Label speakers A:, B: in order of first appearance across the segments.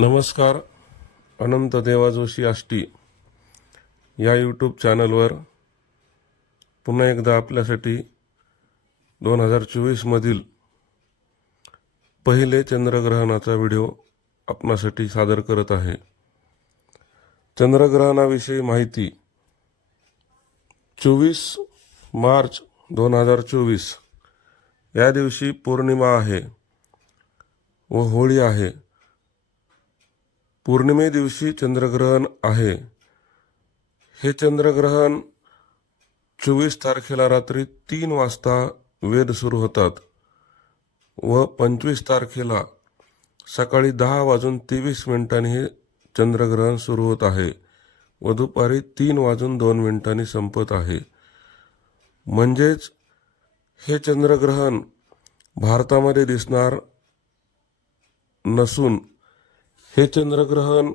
A: नमस्कार. अनंत देवा जोशी आष्टी या यूट्यूब चॅनलवर पुन्हा एकदा आपल्यासाठी दोन हजार चोवीसमधील पहिले चंद्रग्रहणाचा व्हिडिओ आपणासाठी सादर करत आहे. चंद्रग्रहणाविषयी माहिती चोवीस मार्च दोन हजार चोवीस या दिवशी पौर्णिमा आहे व होळी आहे. पौर्णिमे दिवशी चंद्रग्रहण आहे. हे चंद्रग्रहण चोवीस तारखेला रात्री तीन वाजता वेद सुरू होतात व पंचवीस तारखेला सकाळी दहा वाजून तेवीस मिनिटांनी हे चंद्रग्रहण सुरू होत आहे व दुपारी तीन वाजून दोन मिनिटांनी संपत आहे. म्हणजेच हे चंद्रग्रहण भारतामध्ये दिसणार नसून हे चंद्रग्रहण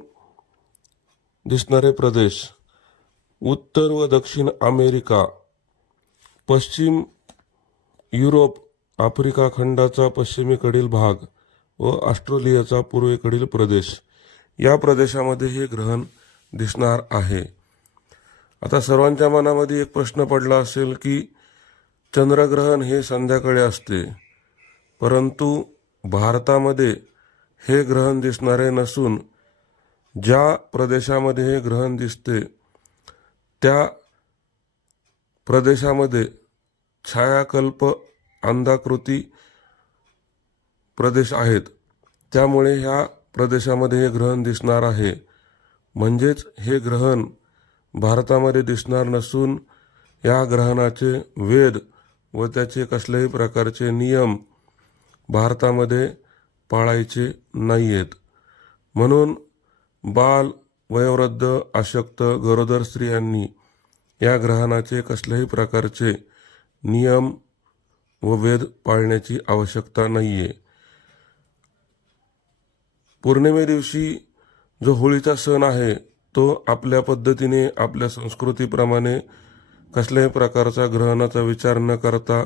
A: दिसणारे प्रदेश उत्तर व दक्षिण अमेरिका पश्चिम युरोप आफ्रिका खंडाचा पश्चिमेकडील भाग व ऑस्ट्रेलियाचा पूर्वेकडील प्रदेश. या प्रदेशामध्ये हे ग्रहण दिसणार आहे. आता सर्वांच्या मनामध्ये एक प्रश्न पडला असेल की चंद्रग्रहण हे संध्याकाळी असते परंतु भारतामध्ये हे ग्रहण दिसणारे नसून ज्या प्रदेशामध्ये हे ग्रहण दिसते त्या प्रदेशामध्ये छायाकल्प अंधाकृती प्रदेश आहेत. त्यामुळे ह्या प्रदेशामध्ये हे ग्रहण दिसणार आहे. म्हणजेच हे ग्रहण भारतामध्ये दिसणार नसून या ग्रहणाचे वेद व त्याचे कसल्याही प्रकारचे नियम भारतामध्ये पाळायचे नाही आहेत म्हणून बाल वयोवृद्ध अशक्त गरोदर स्त्रियांनी या ग्रहणाचे कसल्याही प्रकारचे नियम व वेद पाळण्याची आवश्यकता नाही आहे पौर्णिमे दिवशी जो होळीचा सण आहे तो आपल्या पद्धतीने आपल्या संस्कृतीप्रमाणे कसल्याही प्रकारचा ग्रहणाचा विचार न करता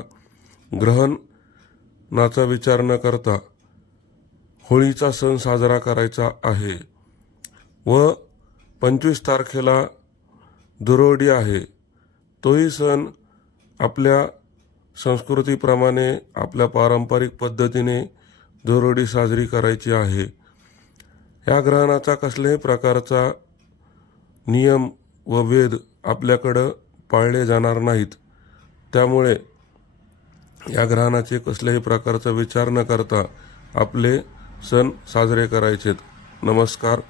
A: ग्रहणाचा विचार न करता होळीचा सण साजरा करायचा आहे व पंचवीस तारखेला दुरोडी आहे. तोही सण आपल्या संस्कृतीप्रमाणे आपल्या पारंपरिक पद्धतीने दुरोडी साजरी करायची आहे. या ग्रहणाचा कसल्याही प्रकारचा नियम व वेद आपल्याकडं पाळले जाणार नाहीत. त्यामुळे या ग्रहणाचे कसल्याही प्रकारचा विचार न करता आपले सण साजरे करायचेत. नमस्कार.